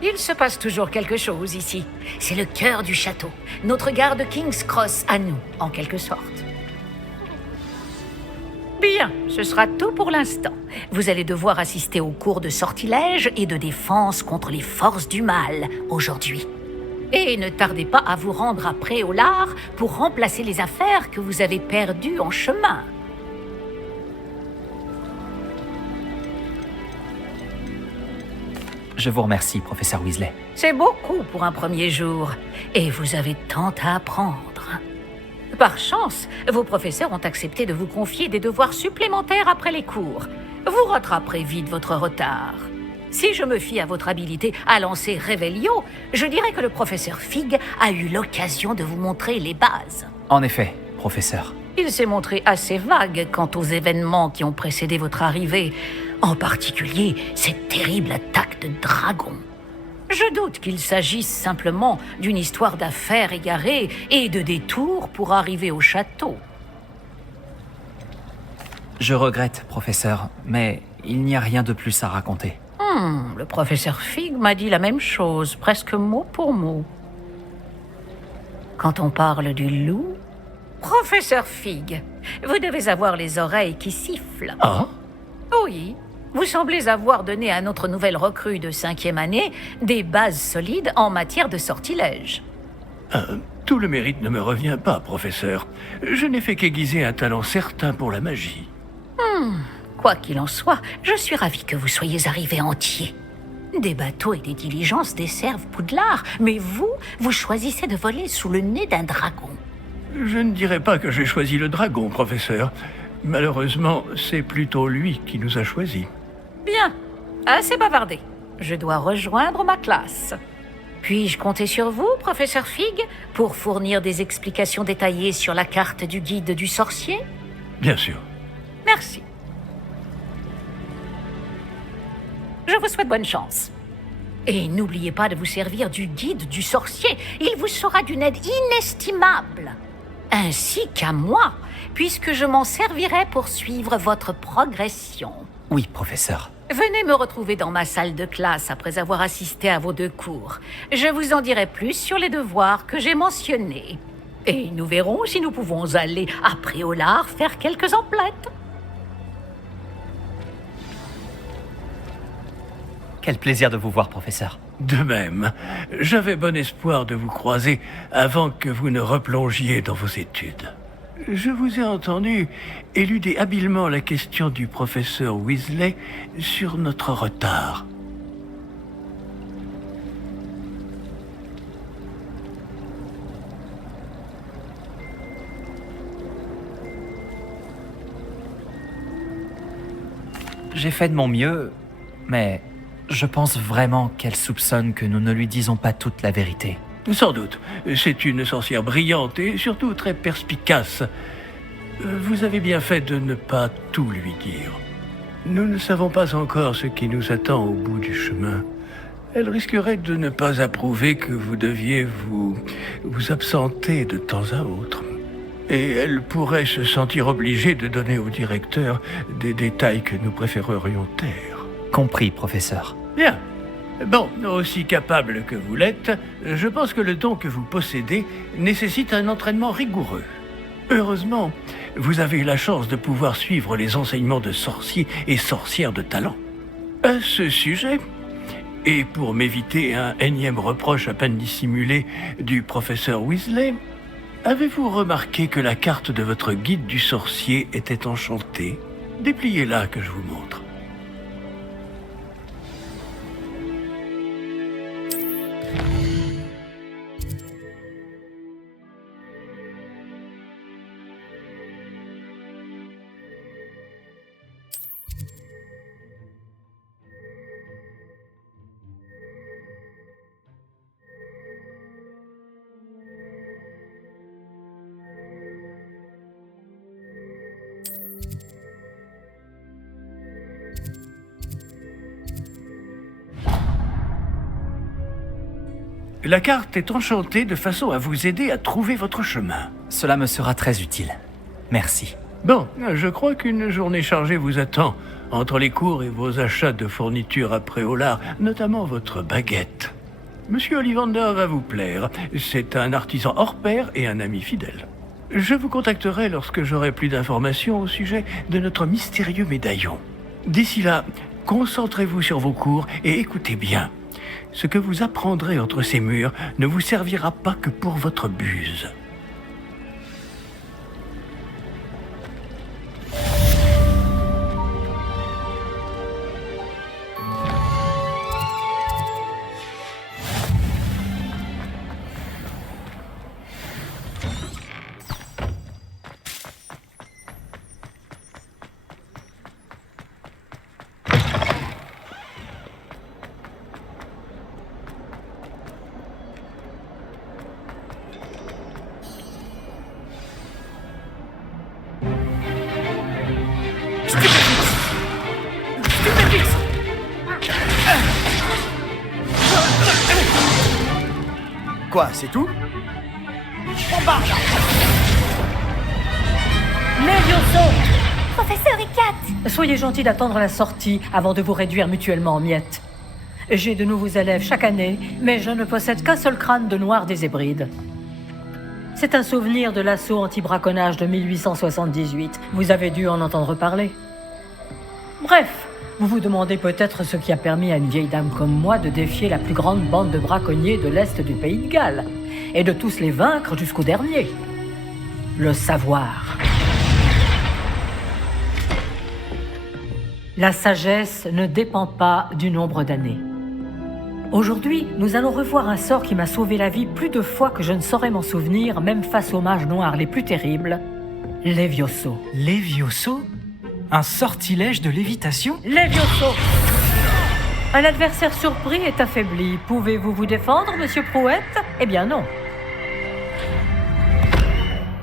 Il se passe toujours quelque chose ici. C'est le cœur du château. Notre gare de King's Cross à nous, en quelque sorte. Bien, ce sera tout pour l'instant. Vous allez devoir assister aux cours de sortilège et de défense contre les forces du mal aujourd'hui. Et ne tardez pas à vous rendre à Préolard pour remplacer les affaires que vous avez perdues en chemin. Je vous remercie, professeur Weasley. C'est beaucoup pour un premier jour. Et vous avez tant à apprendre. Par chance, vos professeurs ont accepté de vous confier des devoirs supplémentaires après les cours. Vous rattraperez vite votre retard. Si je me fie à votre habilité à lancer Revelio, je dirais que le professeur Fig a eu l'occasion de vous montrer les bases. En effet, professeur. Il s'est montré assez vague quant aux événements qui ont précédé votre arrivée, en particulier cette terrible attaque de dragon. Je doute qu'il s'agisse simplement d'une histoire d'affaires égarées et de détours pour arriver au château. Je regrette, professeur, mais il n'y a rien de plus à raconter. Le professeur Fig m'a dit la même chose, presque mot pour mot. Quand on parle du loup... Professeur Fig, vous devez avoir les oreilles qui sifflent. Ah? Oui, vous semblez avoir donné à notre nouvelle recrue de 5e année des bases solides en matière de sortilège. Tout le mérite ne me revient pas, professeur. Je n'ai fait qu'aiguiser un talent certain pour la magie. Quoi qu'il en soit, je suis ravi que vous soyez arrivé entier. Des bateaux et des diligences desservent Poudlard, mais vous choisissez de voler sous le nez d'un dragon. Je ne dirais pas que j'ai choisi le dragon, professeur. Malheureusement, c'est plutôt lui qui nous a choisis. Bien, assez bavardé. Je dois rejoindre ma classe. Puis-je compter sur vous, professeur Fig, pour fournir des explications détaillées sur la carte du guide du sorcier? Bien sûr. Merci. Je vous souhaite bonne chance. Et n'oubliez pas de vous servir du guide du sorcier. Il vous sera d'une aide inestimable. Ainsi qu'à moi, puisque je m'en servirai pour suivre votre progression. Oui, professeur. Venez me retrouver dans ma salle de classe après avoir assisté à vos 2 cours. Je vous en dirai plus sur les devoirs que j'ai mentionnés. Et nous verrons si nous pouvons aller à Préolard faire quelques emplettes. Quel plaisir de vous voir, professeur. De même, j'avais bon espoir de vous croiser avant que vous ne replongiez dans vos études. Je vous ai entendu éluder habilement la question du professeur Weasley sur notre retard. J'ai fait de mon mieux, mais je pense vraiment qu'elle soupçonne que nous ne lui disons pas toute la vérité. Sans doute. C'est une sorcière brillante et surtout très perspicace. Vous avez bien fait de ne pas tout lui dire. Nous ne savons pas encore ce qui nous attend au bout du chemin. Elle risquerait de ne pas approuver que vous deviez vous absenter de temps à autre. Et elle pourrait se sentir obligée de donner au directeur des détails que nous préférerions taire. Compris, professeur. Bien. Bon, aussi capable que vous l'êtes, je pense que le don que vous possédez nécessite un entraînement rigoureux. Heureusement, vous avez eu la chance de pouvoir suivre les enseignements de sorciers et sorcières de talent. À ce sujet, et pour m'éviter un énième reproche à peine dissimulé du professeur Weasley, avez-vous remarqué que la carte de votre guide du sorcier était enchantée? Dépliez-la que je vous montre. La carte est enchantée de façon à vous aider à trouver votre chemin. Cela me sera très utile. Merci. Bon, je crois qu'une journée chargée vous attend, entre les cours et vos achats de fournitures à Préolard, notamment votre baguette. Monsieur Ollivander va vous plaire. C'est un artisan hors pair et un ami fidèle. Je vous contacterai lorsque j'aurai plus d'informations au sujet de notre mystérieux médaillon. D'ici là, concentrez-vous sur vos cours et écoutez bien. Ce que vous apprendrez entre ces murs ne vous servira pas que pour votre buse. Quoi, c'est tout? Levioso! Professeur Icat! Soyez gentil d'attendre la sortie avant de vous réduire mutuellement en miettes. J'ai de nouveaux élèves chaque année, mais je ne possède qu'un seul crâne de noir des Hébrides. C'est un souvenir de l'assaut anti-braconnage de 1878. Vous avez dû en entendre parler. Bref, vous vous demandez peut-être ce qui a permis à une vieille dame comme moi de défier la plus grande bande de braconniers de l'Est du pays de Galles, et de tous les vaincre jusqu'au dernier. Le savoir. La sagesse ne dépend pas du nombre d'années. Aujourd'hui, nous allons revoir un sort qui m'a sauvé la vie plus de fois que je ne saurais m'en souvenir, même face aux mages noirs les plus terribles, Levioso. Levioso? Un sortilège de lévitation? Levioso! Un adversaire surpris est affaibli. Pouvez-vous vous défendre, monsieur Prouette? Eh bien non.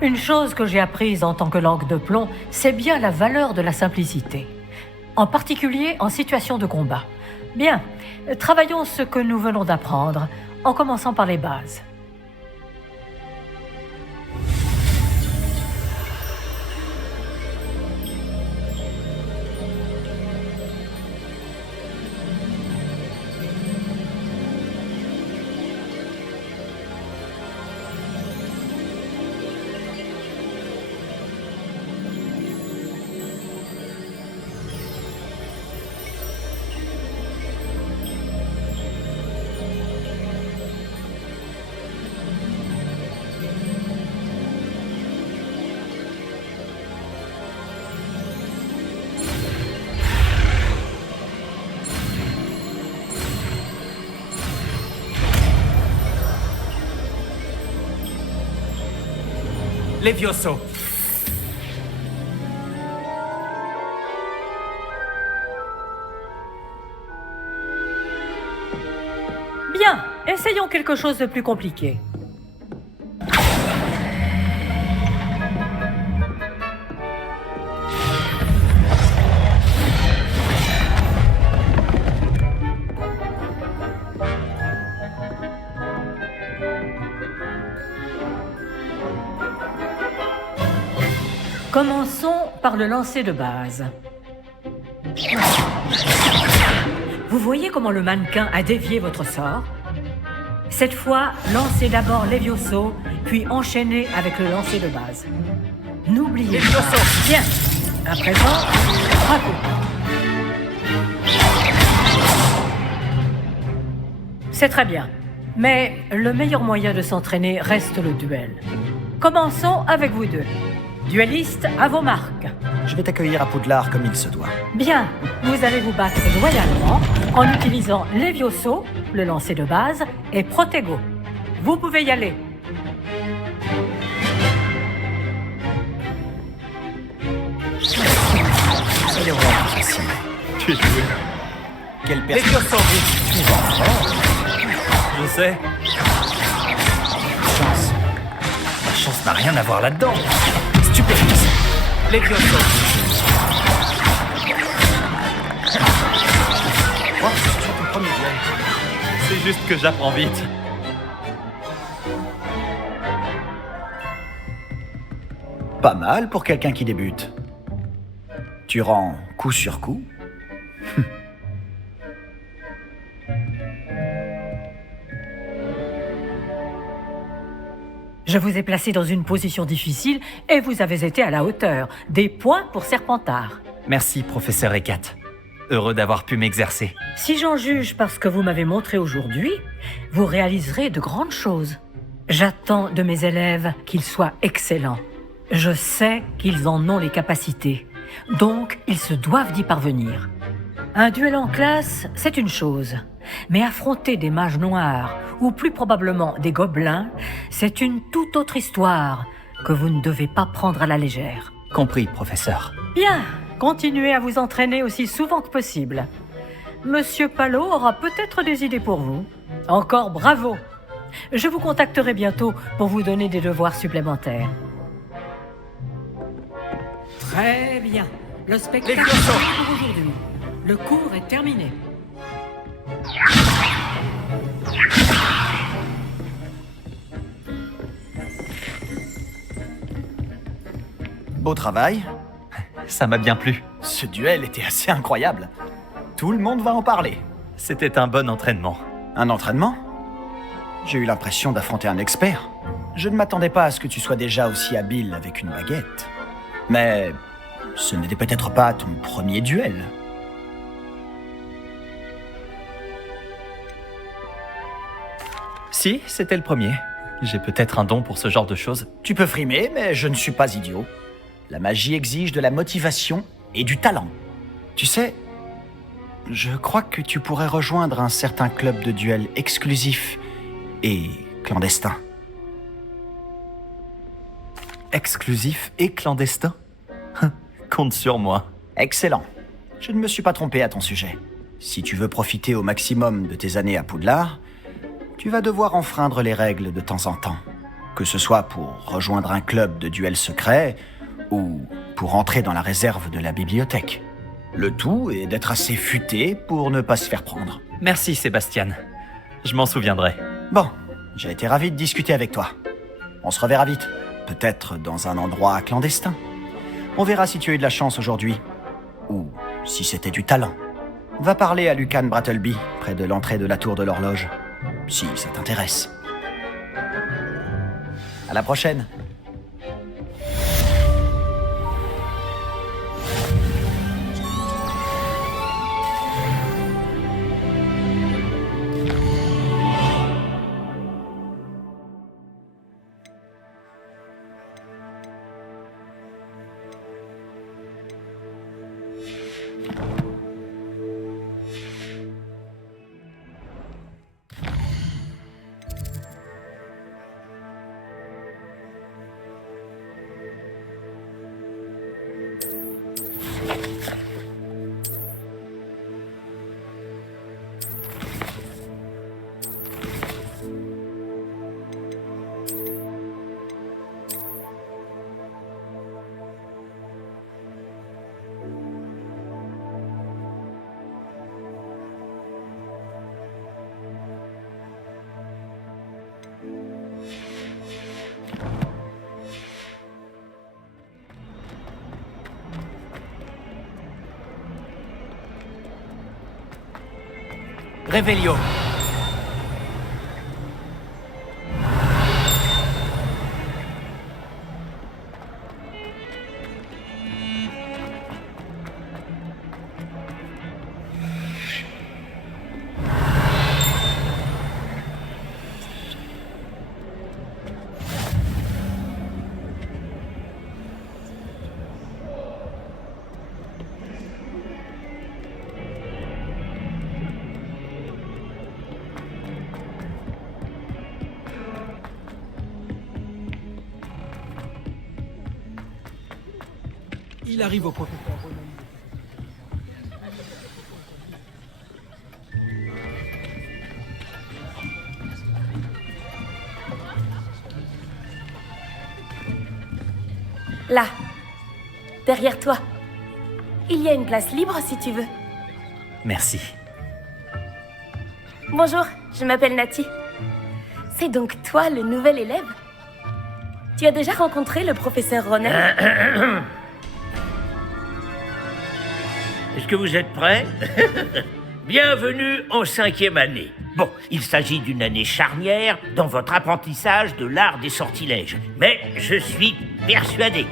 Une chose que j'ai apprise en tant que langue de plomb, c'est bien la valeur de la simplicité. En particulier en situation de combat. Bien, travaillons ce que nous venons d'apprendre, en commençant par les bases. Levioso. Bien, essayons quelque chose de plus compliqué. Commençons par le lancer de base. Vous voyez comment le mannequin a dévié votre sort? Cette fois, lancez d'abord Levioso, puis enchaînez avec le lancer de base. N'oubliez pas. Bien. À présent, bravo. C'est très bien. Mais le meilleur moyen de s'entraîner reste le duel. Commençons avec vous deux. Duellistes, à vos marques. Je vais t'accueillir à Poudlard comme il se doit. Bien, vous allez vous battre loyalement en utilisant Levioso, le lancer de base, et Protego. Vous pouvez y aller. Soyons vraiment facile. Tu es doué. Quelle personne. Je sais. Chance. La chance n'a rien à voir là-dedans. Stupéfice. Levioso. Oh, c'est ton premier duel. C'est juste que j'apprends vite. Pas mal pour quelqu'un qui débute. Tu rends coup sur coup. Je vous ai placé dans une position difficile et vous avez été à la hauteur. Des points pour Serpentard. Merci, professeur Ekat. Heureux d'avoir pu m'exercer. Si j'en juge par ce que vous m'avez montré aujourd'hui, vous réaliserez de grandes choses. J'attends de mes élèves qu'ils soient excellents. Je sais qu'ils en ont les capacités, donc ils se doivent d'y parvenir. Un duel en classe, c'est une chose, mais affronter des mages noirs, ou plus probablement des gobelins, c'est une toute autre histoire que vous ne devez pas prendre à la légère. Compris, professeur. Bien, continuez à vous entraîner aussi souvent que possible. Monsieur Palot aura peut-être des idées pour vous. Encore bravo! Je vous contacterai bientôt pour vous donner des devoirs supplémentaires. Très bien. Le spectacle est pour aujourd'hui. Le cours est terminé. Beau travail. Ça m'a bien plu. Ce duel était assez incroyable. Tout le monde va en parler. C'était un bon entraînement. Un entraînement? J'ai eu l'impression d'affronter un expert. Je ne m'attendais pas à ce que tu sois déjà aussi habile avec une baguette. Mais ce n'était peut-être pas ton premier duel. Si, c'était le premier. J'ai peut-être un don pour ce genre de choses. Tu peux frimer, mais je ne suis pas idiot. La magie exige de la motivation et du talent. Tu sais, je crois que tu pourrais rejoindre un certain club de duel exclusif et clandestin. exclusif et clandestin. Compte sur moi. Excellent. Je ne me suis pas trompé à ton sujet. Si tu veux profiter au maximum de tes années à Poudlard, tu vas devoir enfreindre les règles de temps en temps. Que ce soit pour rejoindre un club de duels secrets ou pour entrer dans la réserve de la bibliothèque. Le tout est d'être assez futé pour ne pas se faire prendre. Merci Sébastien. Je m'en souviendrai. Bon, j'ai été ravi de discuter avec toi. On se reverra vite. Peut-être dans un endroit clandestin. On verra si tu as eu de la chance aujourd'hui. Ou si c'était du talent. Va parler à Lucan Brattleby, près de l'entrée de la tour de l'horloge. Si ça t'intéresse. À la prochaine. Réveillon. Il arrive au professeur. Là, derrière toi. Il y a une place libre si tu veux. Merci. Bonjour, je m'appelle Nati. C'est donc toi le nouvel élève? Tu as déjà rencontré le professeur Ronen? Est-ce que vous êtes prêts? Bienvenue en 5e année. Bon, il s'agit d'une année charnière dans votre apprentissage de l'art des sortilèges. Mais je suis persuadé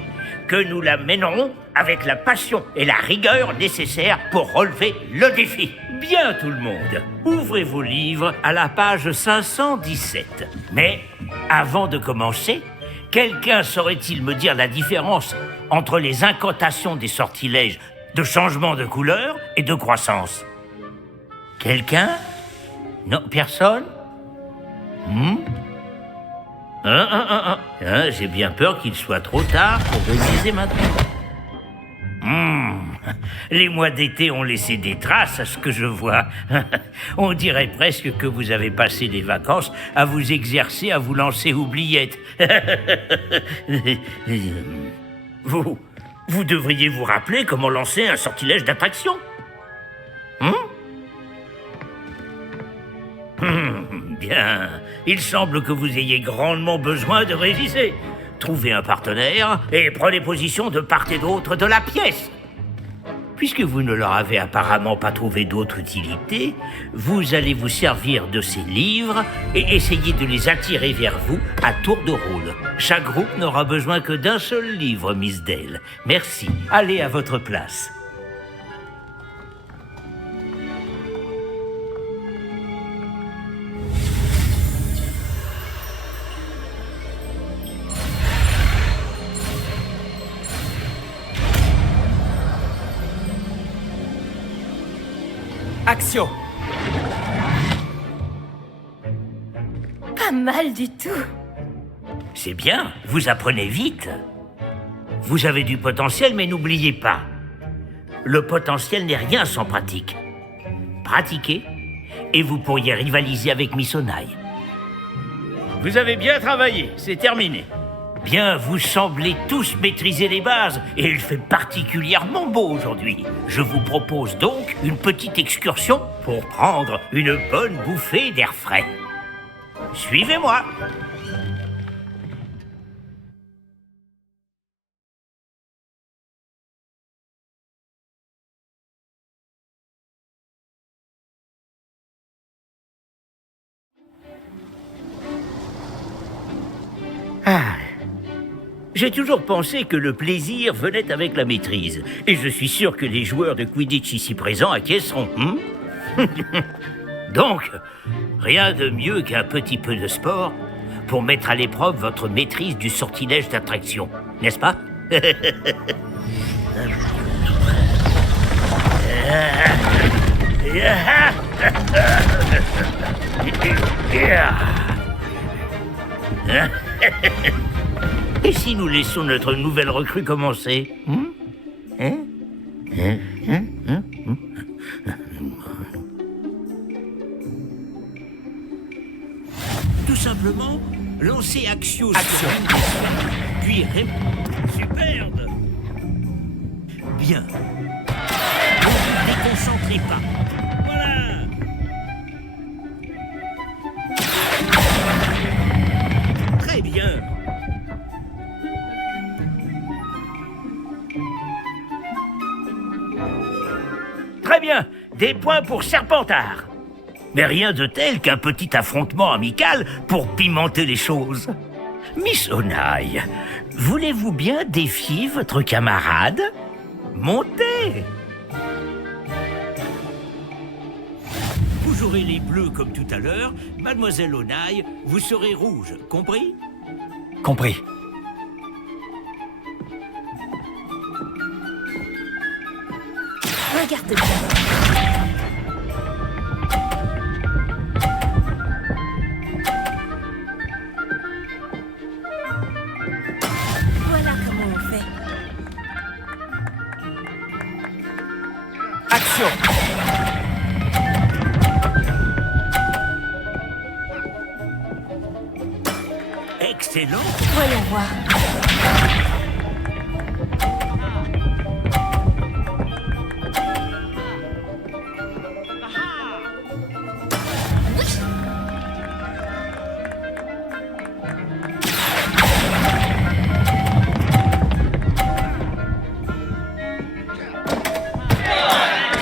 que nous la mènerons avec la passion et la rigueur nécessaires pour relever le défi. Bien tout le monde, ouvrez vos livres à la page 517. Mais avant de commencer, quelqu'un saurait-il me dire la différence entre les incantations des sortilèges de changement de couleur et de croissance? Quelqu'un? Non, personne? J'ai bien peur qu'il soit trop tard pour réviser maintenant. Les mois d'été ont laissé des traces à ce que je vois. On dirait presque que vous avez passé des vacances à vous exercer à vous lancer oubliettes. Vous devriez vous rappeler comment lancer un sortilège d'attraction. Bien, il semble que vous ayez grandement besoin de réviser. Trouvez un partenaire et prenez position de part et d'autre de la pièce. Puisque vous ne leur avez apparemment pas trouvé d'autre utilité, vous allez vous servir de ces livres et essayer de les attirer vers vous à tour de rôle. Chaque groupe n'aura besoin que d'un seul livre, Miss Dale. Merci. Allez à votre place. Action. Pas mal du tout. C'est bien, vous apprenez vite. Vous avez du potentiel, mais n'oubliez pas, le potentiel n'est rien sans pratique. Pratiquez, et vous pourriez rivaliser avec Miss Onai. Vous avez bien travaillé, c'est terminé. Bien, vous semblez tous maîtriser les bases, et il fait particulièrement beau aujourd'hui. Je vous propose donc une petite excursion pour prendre une bonne bouffée d'air frais. Suivez-moi. J'ai toujours pensé que le plaisir venait avec la maîtrise. Et je suis sûr que les joueurs de Quidditch ici présents acquiesceront. Donc, rien de mieux qu'un petit peu de sport pour mettre à l'épreuve votre maîtrise du sortilège d'attraction, n'est-ce pas? Et si nous laissons notre nouvelle recrue commencer? Tout simplement, lancer Axio sur une des sphères, puis Superbe. Bien. Ne vous déconcentrez pas. Voilà. Très bien. Très bien, des points pour Serpentard. Mais rien de tel qu'un petit affrontement amical pour pimenter les choses. Miss Onai, voulez-vous bien défier votre camarade? Montez! Vous jouerez les bleus comme tout à l'heure. Mademoiselle Onai, vous serez rouge, compris? Compris. Regarde bien. Voilà comment on fait. Action! Excellent! Voyons voir.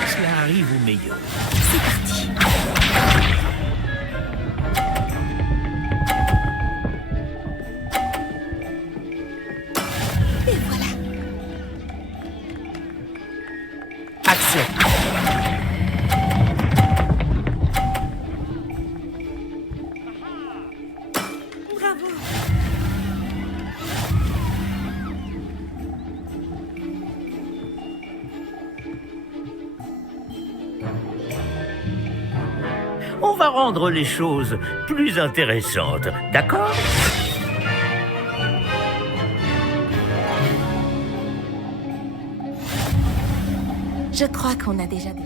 Cela arrive au meilleur. C'est parti. Et voilà. Action! Bravo. On va rendre les choses plus intéressantes, d'accord? Je crois qu'on a déjà des...